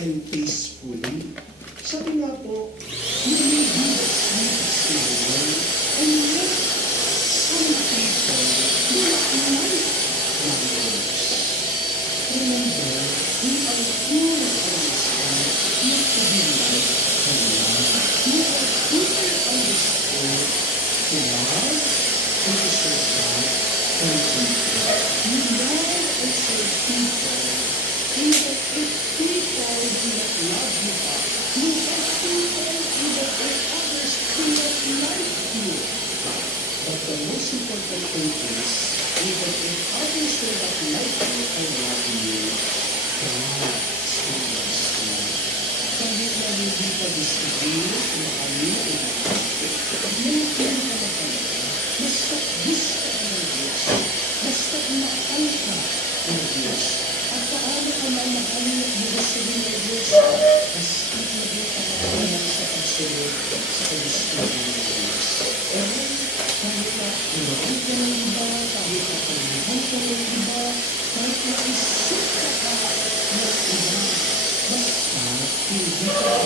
and peacefully. Sabi nga po, you may be the sweetest man, and yet some people do not like language. Remember, we are poor on this earth not to be liked and loved. We are poor on this earth to love and to serve God and people. We love and serve people, and that if people do not love you back, you have people even if others do not like you. But the most important thing is, even if others do not like you and love you, God still loves you. Kahit na hindi ka distribute, makamit, maintain ka na talaga. Basta gusto ka ng Diyos. Basta mahal ka ng Diyos. At paano ka mamahalin at gustuhin ng Diyos? Basta maging pamahalan sa pagsunod sa kagustuhan ng Diyos. Kahit na inuwan ka ng iba, kahit na pagluhan ka ng iba, kahit na isuka ka ng iba, basta hindi ka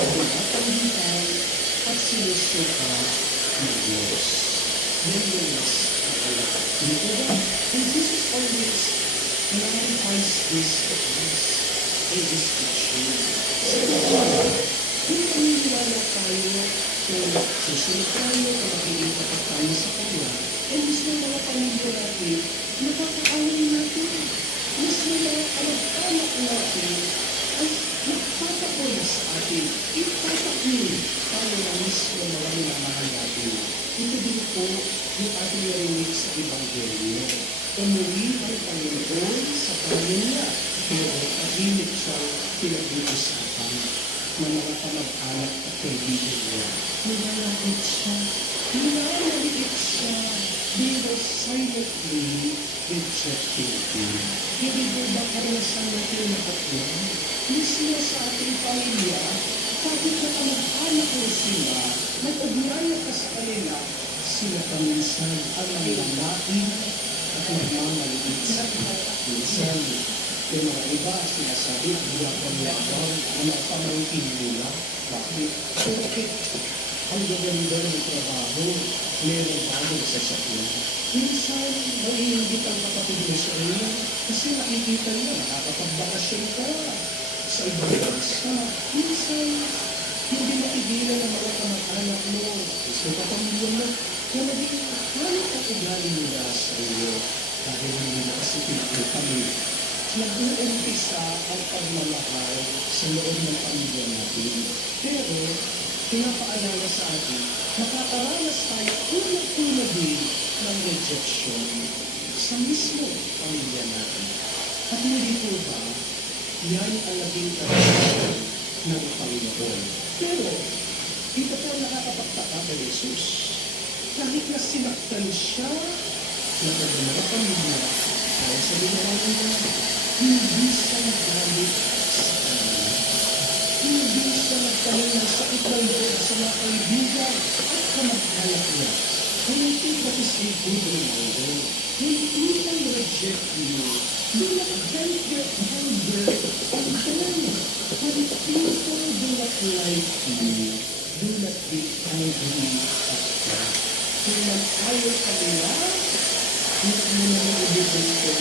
pinapahintay at sinusuka ng Diyos. Yan yung mas kakalak. Dito ba? And Jesus always clarifies this to us in His teaching. Sabi ko, kung naniniwala tayo, kung susunod tayo, kung makikita tayo sa Kanya, and gusto ng mga pamilya natin, nakakaawin natin. Gusto ng mga kamag-anak natin, ay magpapakula sa atin. Ipapakul tayo na mismo mga minamahal natin. Ito din po yung ating narinig sa Ebanghelyo. Umuwi ang Panginoon sa bayan niya, pero tahimik siyang pinag-uusapan ng mga kamag-anak at kaibigan niya. Nilalait siya. They were silently rejecting him. Hindi po ba karanasan natin lahat yan? Mismo sa ating pamilya, kahit na kamag-anak mo sila, nag-ugnaya ka sa kanila, sila paminsan ang nangangalain at nagmamaliit sa minsan. Yung mga iba, sinasabi, buwag-buwag, ang mga pamangkin nila. Bakit? Ang gaganda ng trabaho, meron bagong sasakyan. Minsan, maiingit ang kapatid mo sa iyo kasi nakikita niya, nakakapagbakasyon ka sa ibang bansa. Minsan, hindi maigilan ng mga kamag-anak mo, gusto ka pamilya mo, na maging halit at ugali nila sa iyo dahil hindi na kasi pinagkakami. Nag-uumpisa ang pagmamahal sa loob ng pamilya natin. Pero, pinapaalala sa atin, makakaranas tayo unang-una din ng rejection sa mismo pamilya natin. At hindi po ba, yan ang naging karanasan ng Panginoon. Pero, ito po nakakapagtaka kay Jesus. Kahit na sinaktan siya ng mga pamilya, ay sa linawan niya, hindi siya nagalit sa kanila. Hindi siya nagkaroon ng sakit ng loob sa mga kaibigan at kamag-anak niya. Hindi that is a good reminder. When people reject you, do not vent your anger on them. When people do not like you, do not be angry at them. Kung mag-ayaw ka nila, hindi mo naman ibigay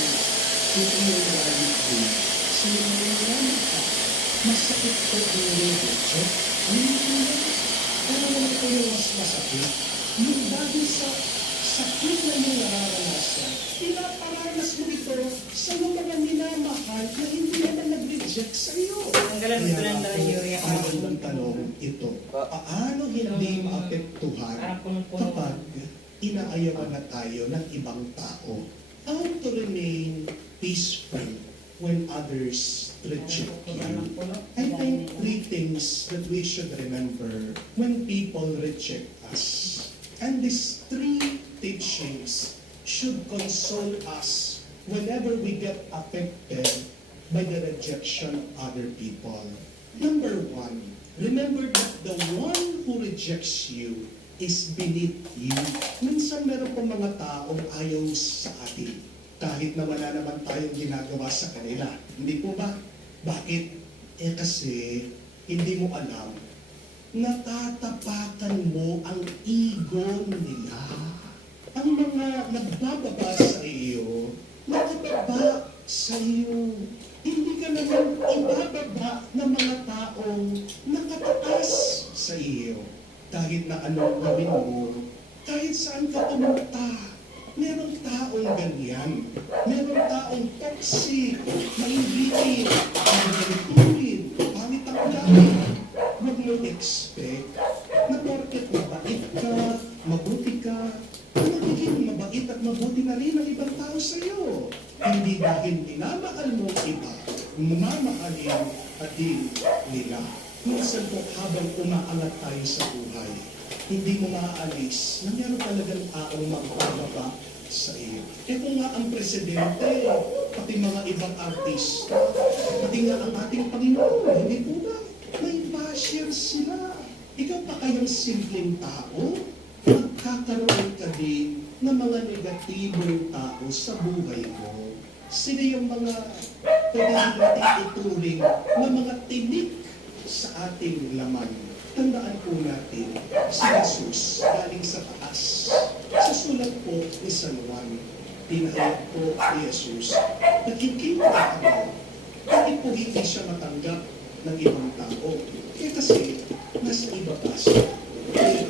kung iyong galit din. So, nangyayari ka. Masakit po ang reject. Ano naman po yung mas masakit? Yung dahil sa sakit na yung nararanasan, pinaparanas mo ito sa mga minamahal na hindi naman nag-reject sa iyo. Tanggalan mo lang tayo. Ang magandang tanong ito, paano hindi maapektuhan kapag inaayawan na tayo ng ibang tao? How to remain peaceful when others reject you? I think three things that we should remember when people reject us. And these three teachings should console us whenever we get affected by the rejection of other people. Number one, remember that the one who rejects you is beneath you. Minsan meron pong mga taong ayaw sa atin, kahit na wala naman tayong ginagawa sa kanila. Hindi po ba? Bakit? Kasi hindi mo alam, natatapakan mo ang ego nila. Ang mga nagbababa sa iyo, nakababa sa iyo. Hindi ka naman ibababa ng mga taong nakataas sa iyo. Kahit na anong gawin mo, kahit saan ka pumunta, merong taong ganyan. Merong taong toxic, mainggitin, magalituin, pangit ang ugali. Huwag mo expect na porket mabait ka, mabuti ka, magiging mabait at mabuti na rin ang ibang tao sa iyo. Hindi dahil minamahal mo ang iba, mamahalin at din nila. Minsan po habang umaangat tayo sa buhay, hindi mo maaalis na meron talagang taong magbababa sa iyo. Ito nga ang presidente, pati mga ibang artista, pati nga ang ating Panginoon, hindi po ba? May basher sila. Ikaw pa kayang simpleng tao, magkakaroon ka din ng mga negatibong tao sa buhay mo. Sila yung mga pwede natin ituring na mga tinik sa ating laman. Tandaan po natin, si Jesus galing sa taas. Sa sulat po ni San Juan, pinahayag po ni Jesus, nagkikita ako, bakit po hindi siya matanggap ng ibang tao? Kasi nasa iba pa siya. Kaya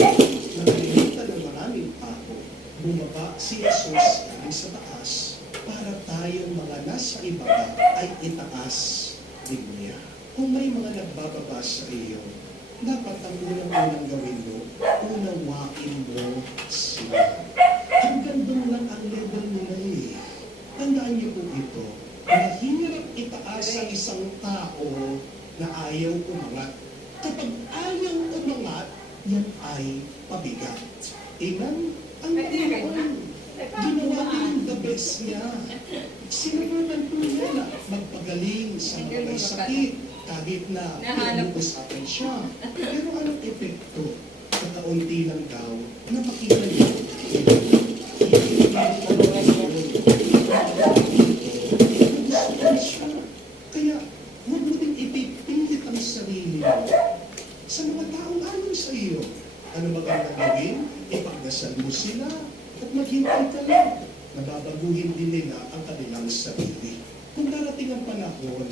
nakalimutan ng maraming tao, bumaba si Jesus galing sa taas para tayong mga nasa ibaba ay itaas din niya. Kung may mga nagbababa sa iyo, dapat ang unang gawin mo, unawain mo sila. Hanggang doon lang ang level nila eh. Tandaan niyo po ito, mahirap itaas ang isang tao na ayaw umangat. Kapag ayaw umangat, yan ay pabigat. Amen? Ang Panginoon, ginawa din the best niya. Sinubukan po niya na magpagaling sa mga may sakit, kahit na pinag-uusapan siya. Pero anong epekto? Kakaunti lang daw na makita niyo. Kaya, huwag mo din ipipilit ang sarili mo sa mga taong ayaw sa iyo. Ano magandang gawin? Ipagdasal mo sila at maghintay ka lang. Nababaguhin din nila ang kanilang sarili. Kung darating ang panahon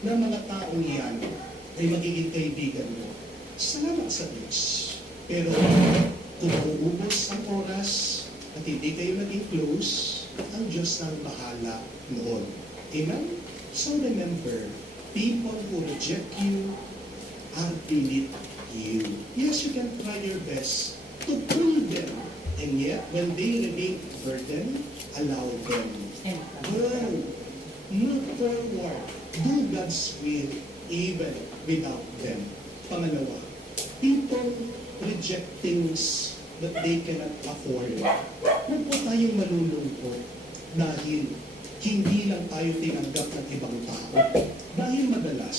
na mga taong yan ay magiging kaibigan mo, salamat sa Diyos. Pero kung uubos ang oras at hindi kayo naging close, ang Diyos ang bahala noon. Amen? So remember, people who reject you are beneath you. Yes, you can try your best to pull them. And yet, when they remain burdened, allow them. Go. Move forward. Do God's will even without them. Pangalawa, people reject things that they cannot afford. Huwag po tayong malulungkot dahil hindi lang tayo tinanggap ng ibang tao. Dahil madalas,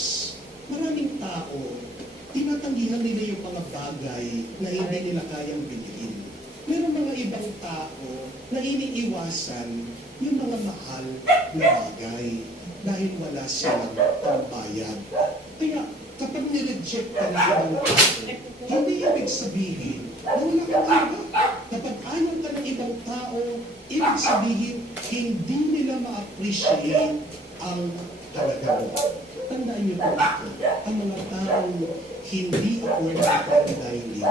maraming tao, tinatanggihan nila yung mga bagay na hindi nila kayang bilhin. Meron mga ibang tao na iniiwasan yung mga mahal na bagay dahil wala silang pambayad. Kaya kapag nireject ka ng ibang tao, hindi ibig sabihin na wala kang iba. Kapag ayaw ka ng ibang tao, ibig sabihin hindi nila ma-appreciate ang halaga mo. Tandaan niyo po ito, ang mga taong hindi afford sa pagdadailin,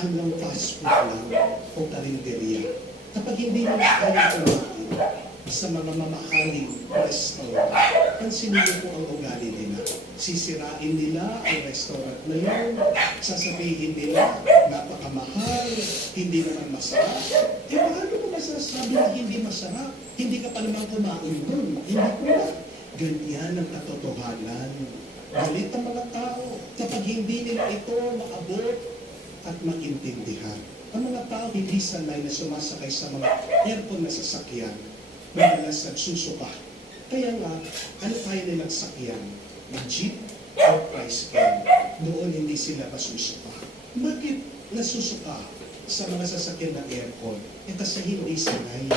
hanggang fast food lang o karinderya. Kapag hindi mo kaya kumain sa mga mamahaling restaurant, pansinin niyo po ang ugali nila. Sisirain nila ang restaurant na yun, sasabihin nila, napakamahal, hindi naman masarap. Paano mo masasabi na hindi masarap? Hindi ka pa naman kumain doon. Hindi ko ba? Ganyan ang katotohanan. Galit ang mga tao kapag hindi nila ito maabot at maintindihan. Ang mga tao hindi sanay na sumasakay sa mga aircon na sasakyan, madalas nagsusuka. Kaya nga, ano kaya nilang sakyan? Jeep o tricycle? Doon hindi sila masusuka. Bakit nasusuka sa mga sasakyan ng aircon? Kasi hindi sanay.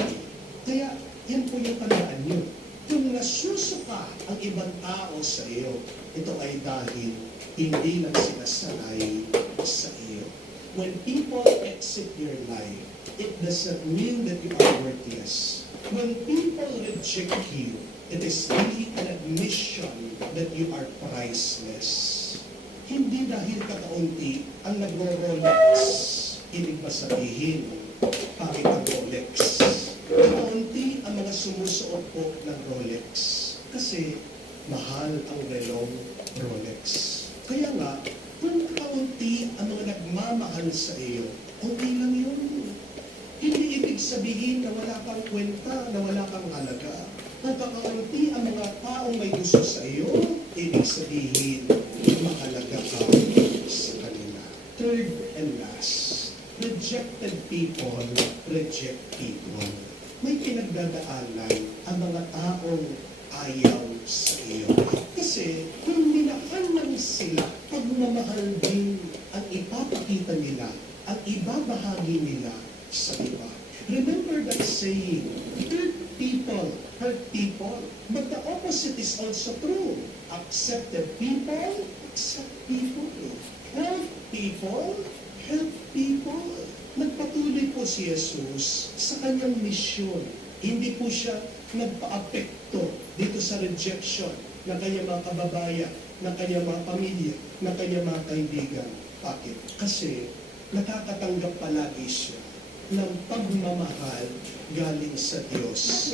Kaya yan po yung tandaan nyo. Kung nasusuka ang ibang tao sa iyo, ito ay dahil hindi lang sila sanay sa iyo. When people exit your life, it doesn't mean that you are worthless. When people reject you, it is really an admission that you are priceless. Hindi dahil kakaunti ang nagro-Rolex, ibig ba sabihin, pangit ang Rolex. Kakaunti ang mga sumusuot po ng Rolex kasi mahal ang relong Rolex. Kaya nga, kung kakaunti ang mga nagmamahal sa iyo, okay lang yun. Hindi ibig sabihin na wala kang kwenta, na wala kang halaga. Kung kakaunti ang mga taong may gusto sa iyo, ibig sabihin, mahalaga ka sa kanila. Third and last, rejected people reject people. May pinagdadaanan ang mga taong ayaw sa iyo. Kasi kung minahal lang sila, pagmamahal din ang ipapakita nila, ang ibabahagi nila sa iba. Remember that saying, hurt people, but the opposite is also true. Accepted people, accept people. Help people, help people. Nagpatuloy po si Jesus sa kanyang misyon. Hindi po siya nagpa-apekto dito sa rejection ng kanyang mga kababayan, ng kanyang mga pamilya, ng kanyang mga kaibigan. Bakit? Kasi nakakatanggap palagi siya ng pagmamahal galing sa Diyos.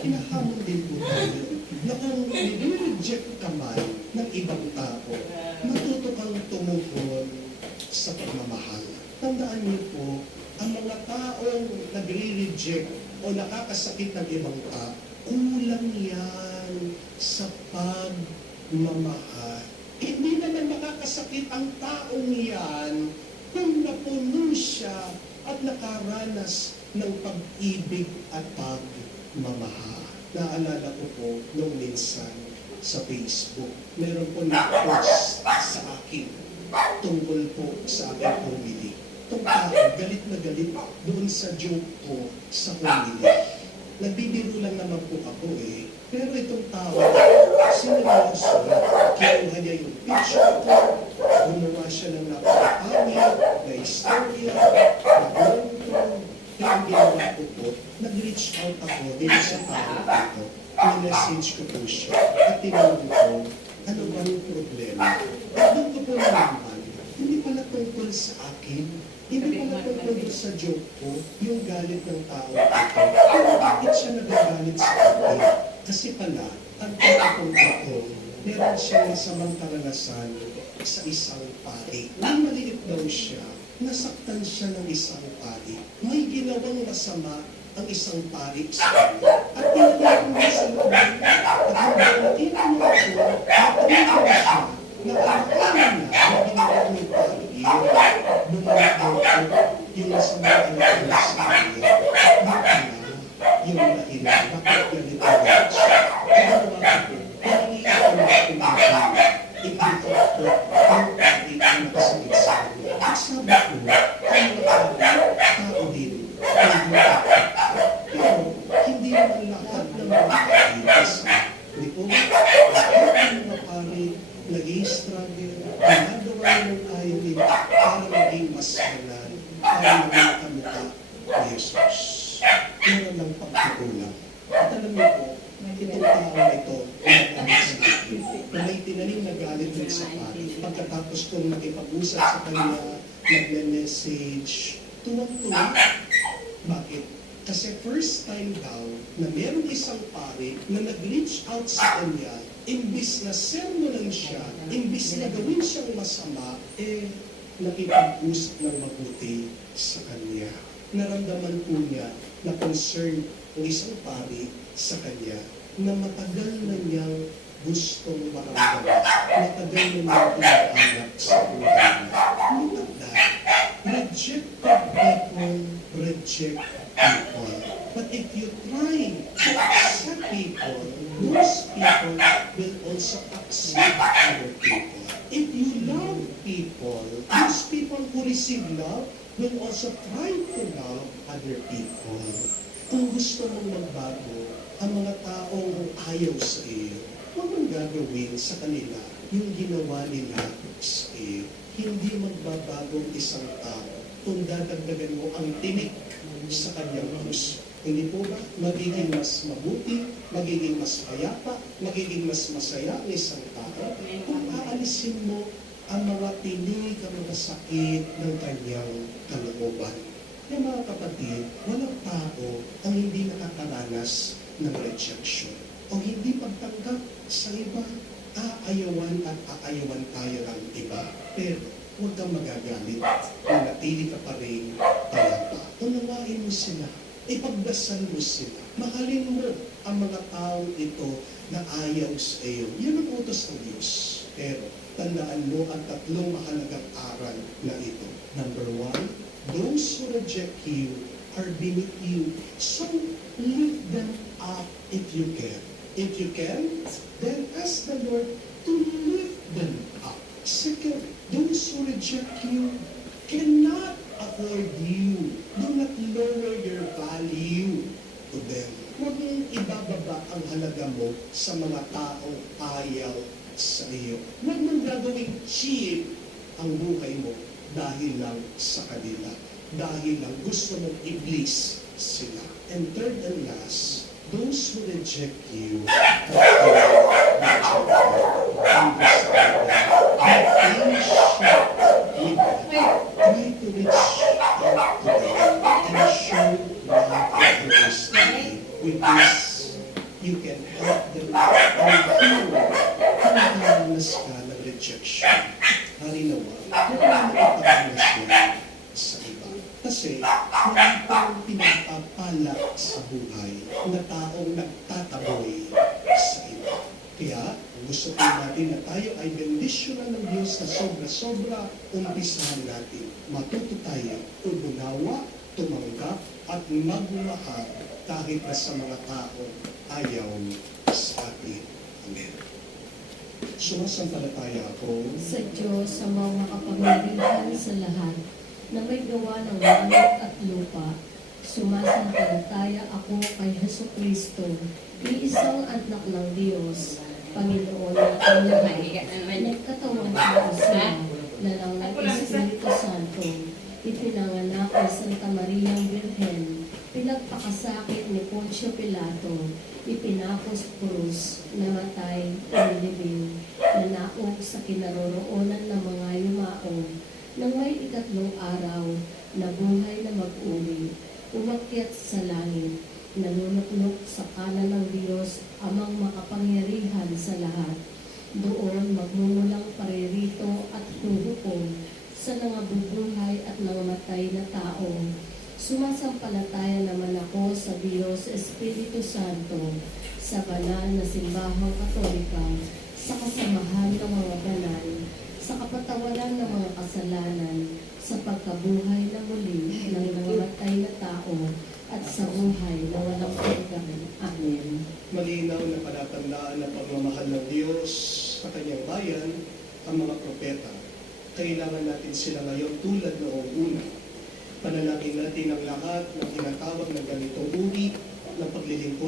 Hinahamon din po tayo na kung nire-reject ka man ng ibang tao, matuto kang tumugon sa pagmamahal. Tandaan niyo po, ang mga taong nagre-reject o nakakasakit ng ibang tao, kulang yan sa pagmamahal. Hindi naman makakasakit ang taong yan kung napuno siya at nakaranas ng pag-ibig at pagmamahal. Naalala ko po nung minsan sa Facebook, meron po nag-post sa akin tungkol po sa aking homily. Itong tao, galit na galit doon sa joke ko sa homily. Nagbibiro lang naman po ako eh. Pero itong tao, sineryoso, kinuha niya yung picture ko, gumawa siya ng napakawin, na istorya, na kwento. Kaya ang ginawa ko po, nag-reach out ako dito sa tao dito. I-message ko po siya. At tinanong ko, ano ba yung problema? At doon ko po naman, hindi pala tungkol sa akin. Hindi pala tungkol sa joke ko, yung galit ng tao ito. Pero bakit siya nagagalit sa akin? Kasi pala, ang tao ako, meron siyang masamang karanasan sa isang pari. Nang maliit daw siya, nasaktan siya ng isang pari. May ginawang masama ang isang pari sa kanya. At tinanong ko sa loob at habang nakita niya ako, natrito siya na akala niya na ginawa ng pari yun. Bumalik daw ko yung masamang karanasan sa kanya. At yung dahilan, bakit galit ang galit siya. Kaya naman ko, hindi ako nakakumahan. Ikito ako ang pari ang nakasakit sa kanya. At sabi ko, ang mga tao din, pero hindi naman lahat ng mga pari kasi, hindi po, lahat ng mga pari nag-i-struggle, ginagawa ng kaya nila para maging mas halal, para maging kamukha ni Jesus. Meron ng pagkukulang. At alam niyo po, itong tao na ito, nagalit sa akin, na may tinanim na galit rin sa pari. Pagkatapos kong nakipag-usap sa kanya, nag-message, tuwang-tuwa. Bakit? Kasi first time daw na meron isang pari na nag-reach out sa kanya, imbis na sermonan siya, imbis na gawin siyang masama, nakipag-usap ng mabuti sa kanya. Naramdaman po niya na concern ng isang pari sa kanya na matagal na niyang gustong maramdaman, matagal na niyang pinahanap sa buhay niya. Look at that. Rejected people reject people. But if you try to accept people, those people will also accept other people. If you love people, those people who receive love will also try to love other people. Kung gusto mong magbago, ang mga taong ayaw sa iyo, huwag mong gagawin sa kanila yung ginawa nila sa iyo. Hindi magbabagong isang tao kung dadagdagan mo ang tinik sa kanyang puso. Hindi po ba? Magiging mas mabuti, magiging mas payapa, magiging mas masaya ang isang tao kung aalisin mo ang mga tinig, ang mga sakit ng kanyang kalooban. Kaya mga kapatid, walang tao ang hindi nakakaranas ng rejection o hindi pagtanggap sa iba. Aayawan at aayawan tayo ng iba. Pero huwag kang magagalit. Manatili ka pa rin payapa. Unawain mo sila. Ipagdasal mo sila. Mahalin mo ang mga taong ito na ayaw sa iyo. Yan ang utos ng Diyos. Pero tandaan mo ang tatlong mahalagang aral na ito. Number 1, those who reject you are beneath you. So lift them up if you can. If you can, then ask the Lord to lift them up. Second, those who reject you cannot afford you. Do not lower your value to them. Huwag mong ibababa ang halaga mo sa mga taong ayaw sa iyo. Huwag mong gagawing cheap ang buhay mo dahil lang sa kanila. Dahil lang gusto mong i-please sila. And third and last, those who reject you have to reject you. Try to reach out to them and show love and understanding. With this, you can help them and kung nakaranas ka ng rejection, harinawa, huwag na iparanas yan sa iba. Kasi, hindi pang pinapapala sa buhay na taong nagtataboy sa iba. Kaya, gusto po natin na tayo ay bendisyonan ng Diyos na sobra-sobra, umpisahan natin. Matuto tayo, umunawa, tumanggap, at magmahal kahit na sa mga taong ayaw sa atin. Amen. Sumasampalataya ako sa Diyos sa mga makapangyarihan sa lahat na may gawa ng langit at lupa. Sumasampalataya ako kay Jesucristo, iisang anak ng Diyos, Panginoon natin lahat, nagkatawang siya na lang ng Espiritu Santo, ipinanganak kay Santa Mariang Birhen, pinagpakasakit ni Poncio Pilato, ipinapos krus, namatay, inilibing, nanaog sa kinaroroonan ng mga yumaong, nang may ikatlong araw, nabuhay na mag-uwi, umakyat sa langit, nanunuknok sa kanan ng Diyos, amang makapangyarihan sa lahat. Doon magmumulang paririto at huhukom sa nangabubuhay at nangamatay na tao. Sumasampalataya naman ako sa Diyos Espiritu Santo, sa banal na simbahang katolika, sa kasamahan ng mga banal, sa kapatawaran ng mga kasalanan, sa pagkabuhay na muli ng nangamatay na tao, at sa buhay na walang hanggan. Amen. malinaw na palatandaan ng pagmamahal ng Diyos sa kanyang bayan, ang mga propeta. Kailangan natin sila ngayon tulad noong una. Panalangin natin ang lahat ng tinatawag na ganitong uri ng paglilingkod